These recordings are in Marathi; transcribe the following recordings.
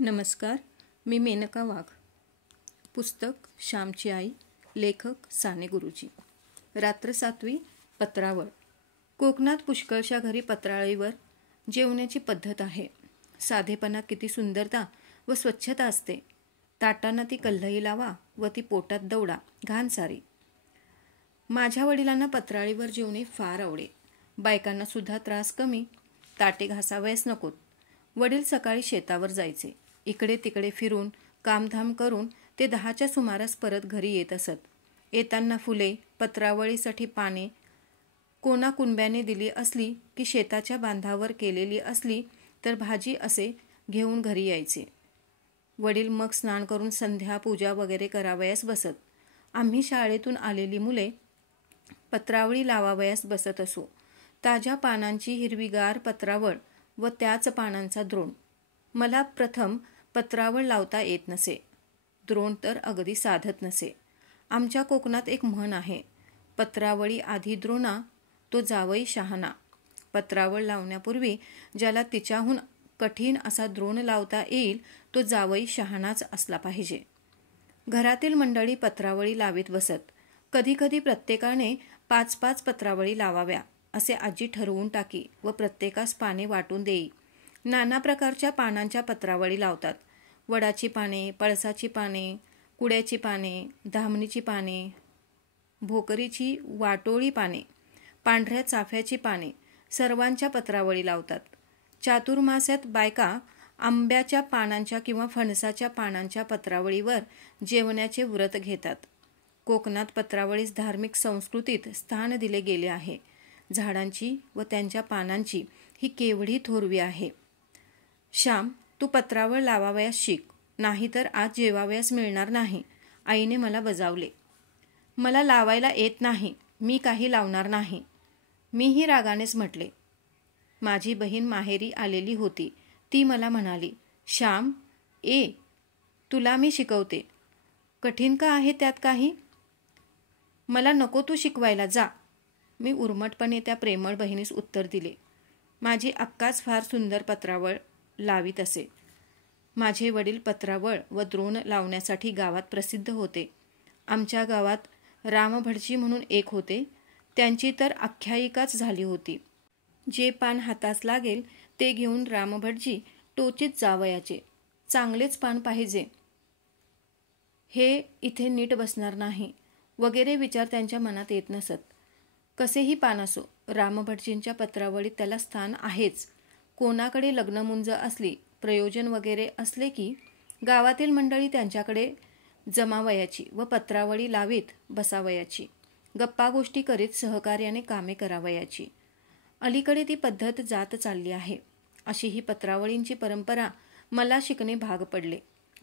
नमस्कार. मी मेनका वाघ. पुस्तक श्यामची आई. लेखक साने गुरुजी. रात्र 7वी. पत्रावळ. कोकणात पुष्कळशा घरी पत्रावळीवर जेवण्याची पद्धत आहे. साधेपणात किती सुंदरता व स्वच्छता असते. ताटांना ती कल्लई लावा व ती पोटात दवडा, घाण सारी. माझ्या वडिलांना पत्रावळीवर जेवणे फार आवडे. बायकांना सुद्धा त्रास कमी, ताटे घासावयास नकोत. वडील सकाळी शेतावर जायचे. इकडे तिकडे फिरून कामधाम करून ते 10च्या सुमारास परत घरी येत असत. येताना फुले, पत्रावळीसाठी पाने कोणा कुणब्याने दिली असली की शेताच्या बांधावर केलेली असली तर भाजी असे घेऊन घरी यायचे. वडील मग स्नान करून संध्या पूजा वगैरे करावयास बसत. आम्ही शाळेतून आलेली मुले पत्रावळी लावावयास बसत असो. ताज्या पानांची हिरवीगार पत्रावळ व त्याच पानांचा द्रोण. मला प्रथम पत्रावळ लावता येत नसे. द्रोण तर अगदी साधत नसे. आमच्या कोकणात एक म्हण आहे, पत्रावळी आधी द्रोणा तो जावई शहाणा. पत्रावळ लावण्यापूर्वी ज्याला तिच्याहून कठीण असा द्रोण लावता येईल तो जावई शहाणाच असला पाहिजे. घरातील मंडळी पत्रावळी लावीत बसत. कधी कधी प्रत्येकाने 5-5 पत्रावळी लावाव्या असे आजी ठरवून टाकी व प्रत्येकास पाने वाटून देई. नाना प्रकारच्या पानांच्या पत्रावळी लावतात. वडाची पाने, पळसाची पाने, कुड्याची पाने, धामणीची पाने, भोकरीची वाटोळी पाने, पांढऱ्या चाफ्याची पाने, सर्वांच्या पत्रावळी लावतात. चातुर्मास्यात बायका आंब्याच्या पानांच्या किंवा फणसाच्या पानांच्या पत्रावळीवर जेवण्याचे व्रत घेतात. कोकणात पत्रावळीस धार्मिक संस्कृतीत स्थान दिले गेले आहे. झाडांची व त्यांच्या पानांची ही केवढी थोरवी आहे. श्याम, तू पत्रावळ लावावयास शिक, नाहीतर आज जेवावयास मिळणार नाही, आईने मला बजावले. मला लावायला येत नाही, मी काही लावणार नाही, मीही रागानेच म्हटले. माझी बहीण माहेरी आलेली होती. ती मला म्हणाली, श्याम तुला मी शिकवते. कठीण का आहे त्यात काही? मला नको तू शिकवायला, जा. मी उर्मटपणे त्या प्रेमळ बहिणीस उत्तर दिले. माझी अक्काच फार सुंदर पत्रावळ लावीत असे. माझे वडील पत्रावळ व द्रोण लावण्यासाठी गावात प्रसिद्ध होते. आमच्या गावात रामभटजी म्हणून एक होते. त्यांची तर आख्यायिकाच झाली होती. जे पान हातास लागेल ते घेऊन रामभटजी टोचीत जावयाचे. चांगलेच पान पाहिजे, हे इथे नीट बसणार नाही वगैरे विचार त्यांच्या मनात येत नसत. कसेही पान असो, रामभटजींच्या पत्रावळीत त्याला स्थान आहेच. कोणाकडे लग्नमुंज असली, प्रयोजन वगैरे असले की गावातील मंडळी त्यांच्याकडे जमावयाची व पत्रावळी लावीत बसावयाची. गप्पा गोष्टी करीत सहकार्याने कामे करावयाची. अलीकडे ती पद्धत जात चालली आहे. अशी ही पत्रावळींची परंपरा मला शिकणे भाग पडले.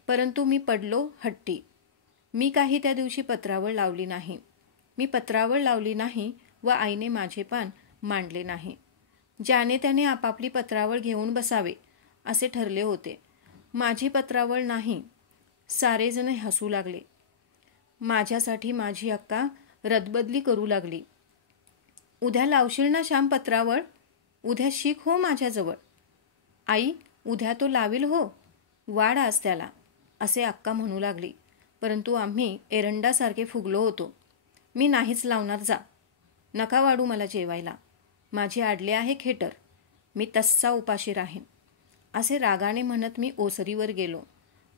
परंतु मी पडलो हट्टी. मी काही त्या दिवशी पत्रावळ लावली नाही. मी पत्रावळ लावली नाही व आईने माझे पान मांडले नाही. ज्याने त्याने आपापली पत्रावळ घेऊन बसावे असे ठरले होते. माझी पत्रावळ नाही. सारेजण हसू लागले. माझ्यासाठी माझी अक्का रदबदली करू लागली. उद्या लावशील ना श्याम पत्रावळ? उद्या शिक हो माझ्याजवळ. आई, उद्या तो लावील हो, वाढ आज त्याला, असे अक्का म्हणू लागली. परंतु आम्ही एरंडासारखे फुगलो होतो. मी नाहीच लावणार, जा. नका वाढू मला जेवायला. माझी आडले आहे खेटर. मी तस्सा उपाशी राहीन, असे रागाने म्हणत मी ओसरीवर गेलो.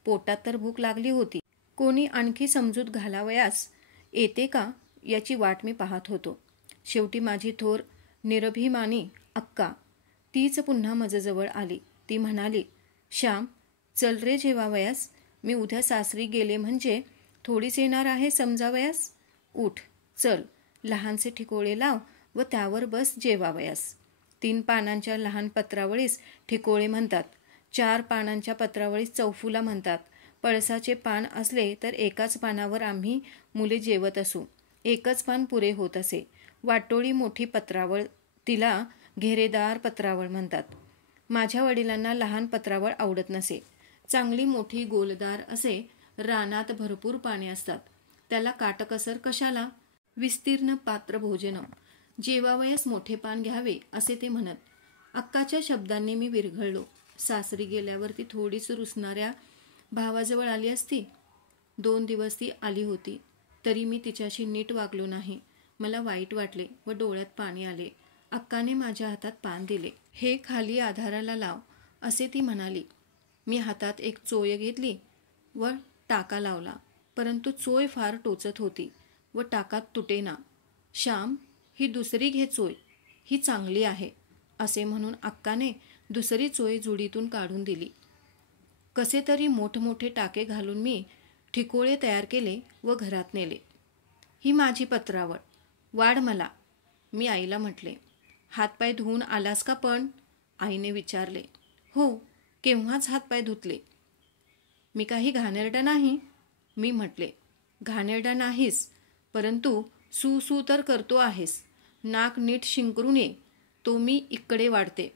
पोटात तर भूक लागली होती. कोणी आणखी समजूत घालावयास येते का याची वाट मी पाहत होतो. शेवटी माझी थोर निरभिमानी अक्का तीच पुन्हा माझ्याजवळ आली. ती म्हणाली, श्याम, चल रे जेवावयास. मी उद्या सासरी गेले म्हणजे थोडीच येणार आहे समजावयास. उठ, चल, लहानसे ठिकोळे लाव व त्यावर बस जेवावयास. 3 पानांच्या लहान पत्रावळीस ठिकोळे म्हणतात. 4 पानांच्या पत्रावळीस चौफुला म्हणतात. पळसाचे पान असले तर एकाच पानावर आम्ही मुले जेवत असू. एकच पान पुरे होत असे. वाटोळी मोठी पत्रावळ, तिला घेरेदार पत्रावळ म्हणतात. माझ्या वडिलांना लहान पत्रावळ आवडत नसे. चांगली मोठी गोलदार असे. रानात भरपूर पाने असतात. त्याला काटकसर कशाला? विस्तीर्ण पात्र भोजन. जेवावयास मोठे पान घ्यावे असे ते म्हणत. अक्काच्या शब्दांनी मी विरघळलो. सासरी गेल्यावर ती थोडीच रुसणाऱ्या भावाजवळ आली असती. 2 दिवस ती आली होती, तरी मी तिच्याशी नीट वागलो नाही. मला वाईट वाटले व डोळ्यात पाणी आले. अक्काने माझ्या हातात पान दिले. हे खाली आधाराला लाव, असे ती म्हणाली. मी हातात एक चोय घेतली व टाका लावला, परंतु चोय फार टोचत होती व टाकात तुटेना. श्याम, ही दुसरी घे चोय, ही चांगली आहे, असे म्हणून अक्काने दुसरी चोय जुडीतून काढून दिली. कसे तरी मोठमोठे टाके घालून मी ठिकोळे तयार केले व घरात नेले. ही माझी पत्रावळ, वाढ मला, मी आईला म्हटले. हातपाय धुवून आलास का पण? आईने विचारले. हो, केव्हाच हातपाय धुतले. मी काही घाणेरडा नाही, मी म्हटले. घाणेरडा नाहीस, परंतु सू सू तर करतो आहेस. नाक नीट शिंकरून ये, तो मी इकडे वाढते.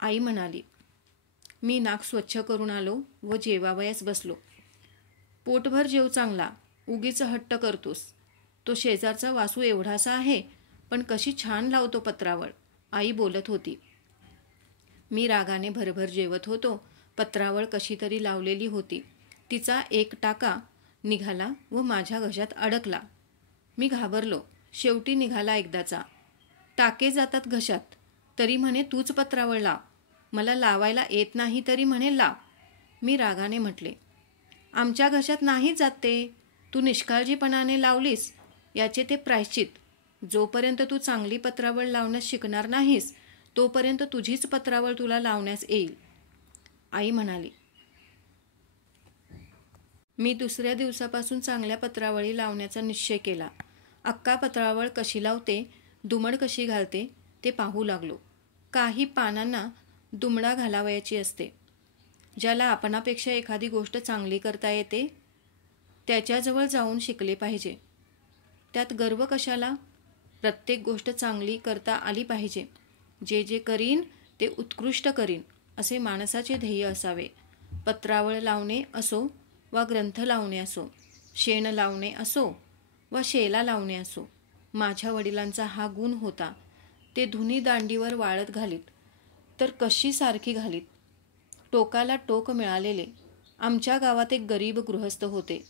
आई म्हणाली. मी नाक स्वच्छ करून आलो व जेवावयास बसलो. पोटभर जेव चांगला, उगीच हट्ट करतोस. तो शेजारचा वासू एवढासा आहे, पण कशी छान लावतो पत्रावळ, आई बोलत होती. मी रागाने भरभर जेवत होतो. पत्रावळ कशी तरी लावलेली होती. तिचा एक टाका निघाला व माझ्या घशात अडकला. मी घाबरलो. शेवटी निघाला एकदाचा. टाके जातात घशात, तरी म्हणे तूच पत्रावळ लाव. मला लावायला येत नाही तरी म्हणे लाव. मी रागाने म्हटले. आमच्या घशात नाही जात ते, तू निष्काळजीपणाने लावलीस याचे ते प्रायश्चित. जोपर्यंत तू चांगली पत्रावळ लावण्यास शिकणार नाहीस, तोपर्यंत तुझीच पत्रावळ तुला लावण्यास येईल, आई म्हणाली. मी दुसऱ्या दिवसापासून चांगल्या पत्रावळी लावण्याचा निश्चय केला. अक्का पत्रावळ कशी लावते, दुमड कशी घालते ते पाहू लागलो. काही पानांना दुमडा घालावयाची असते. ज्याला आपणापेक्षा एखादी गोष्ट चांगली करता येते, त्याच्याजवळ जाऊन शिकले पाहिजे. त्यात गर्व कशाला? प्रत्येक गोष्ट चांगली करता आली पाहिजे. जे जे करीन ते उत्कृष्ट करीन, असे माणसाचे ध्येय असावे. पत्रावळ लावणे असो वा ग्रंथ लावणे असो, शेण लावणे असो वा शेला लावणे असो, माझ्या वडिलांचा हा गुण होता. ते धुनी दांडीवर वाळत घालीत, तर कशी सारखी घालीत. टोकाला टोक मिळालेले. आमच्या गावात एक गरीब गृहस्थ होते.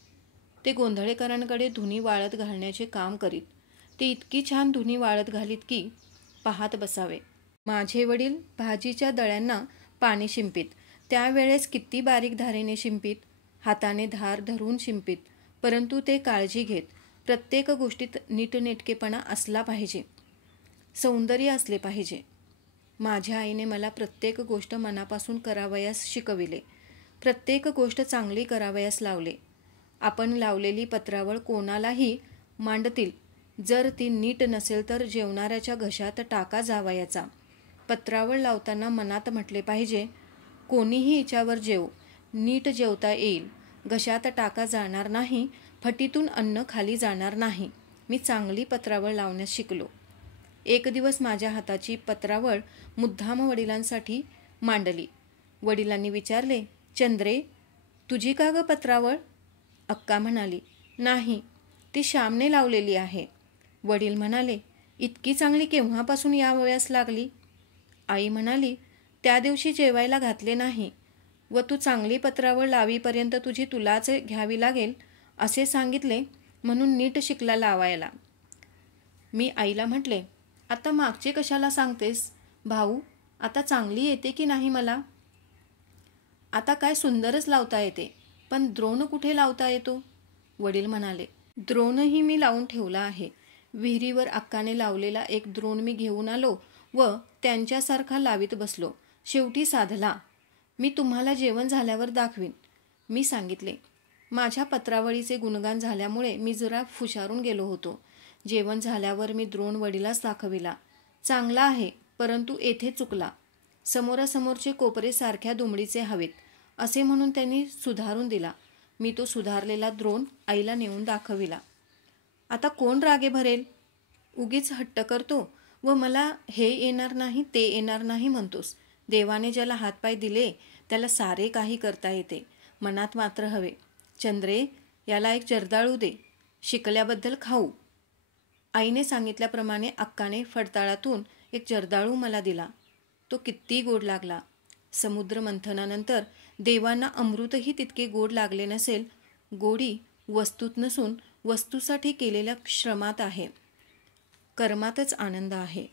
ते गोंधळेकरांकडे धुनी वाळत घालण्याचे काम करीत. ते इतकी छान धुनी वाळत घालीत की पाहत बसावे. माझे वडील भाजीच्या दळ्यांना पाणी शिंपीत. त्यावेळेस किती बारीक धारेने शिंपीत, हाताने धार धरून शिंपीत, परंतु ते काळजी घेत. प्रत्येक गोष्टीत नीटनेटकेपणा असला पाहिजे, सौंदर्य असले पाहिजे. माझ्या आईने मला प्रत्येक गोष्ट मनापासून करावयास शिकविले. प्रत्येक गोष्ट चांगली करावयास लावले. आपण लावलेली पत्रावळ कोणालाही मांडतील. जर ती नीट नसेल तर जेवणाऱ्याच्या घशात टाका जावयाचा. पत्रावळ लावताना मनात म्हटले पाहिजे, कोणीही हिच्यावर जेव, नीट जेवता येईल, घशात टाका जाणार नाही, फटीतून अन्न खाली जाणार नाही. मी चांगली पत्रावळ लावण्यास शिकलो. एक दिवस माझ्या हाताची पत्रावळ मुद्दाम वडिलांसाठी मांडली. वडिलांनी विचारले, चंद्रे, तुझी का ग पत्रावळ? अक्का म्हणाली, नाही, ती श्यामने लावलेली आहे. वडील म्हणाले, इतकी चांगली केव्हापासून यावयास लागली? आई म्हणाली, त्या दिवशी जेवायला घातले नाही व तू चांगली पत्रावळ लावीपर्यंत तुझी तुलाच घ्यावी लागेल असे सांगितले, म्हणून नीट शिकला लावायला. मी आईला म्हटले, आता मागचे कशाला सांगतेस भाऊ? आता चांगली येते की नाही मला? आता काय सुंदरच लावता येते, पण द्रोण कुठे लावता येतो? वडील म्हणाले, द्रोणही मी लावून ठेवला आहे. विहिरीवर अक्काने लावलेला एक द्रोण मी घेऊन आलो व त्यांच्यासारखा लावीत बसलो. शेवटी साधला. मी तुम्हाला जेवण झाल्यावर दाखवीन, मी सांगितले. माझ्या पत्रावळीचे गुणगान झाल्यामुळे मी जरा फुशारून गेलो होतो. जेवण झाल्यावर मी द्रोण वडिलास दाखविला. चांगला आहे, परंतु येथे चुकला. समोरासमोरचे कोपरे सारख्या दुमडीचे हवेत, असे म्हणून त्यांनी सुधारून दिला. मी तो सुधारलेला द्रोण आईला नेऊन दाखविला. आता कोण रागे भरेल? उगीच हट्ट करतो व मला हे येणार नाही ते येणार नाही म्हणतोस. देवाने ज्याला हातपाय दिले त्याला सारे काही करता येते. मनात मात्र हवे. चंद्रे, याला एक जर्दाळू दे, शिकल्याबद्दल खाऊ. आईने सांगितल्याप्रमाणे अक्काने फडताळातून एक जर्दाळू मला दिला. तो किती गोड लागला. समुद्र मंथनानंतर देवांना अमृतही तितके गोड लागले नसेल. गोडी वस्तूत नसून वस्तूसाठी केलेल्या श्रमात आहे, कर्मातच आनंद आहे.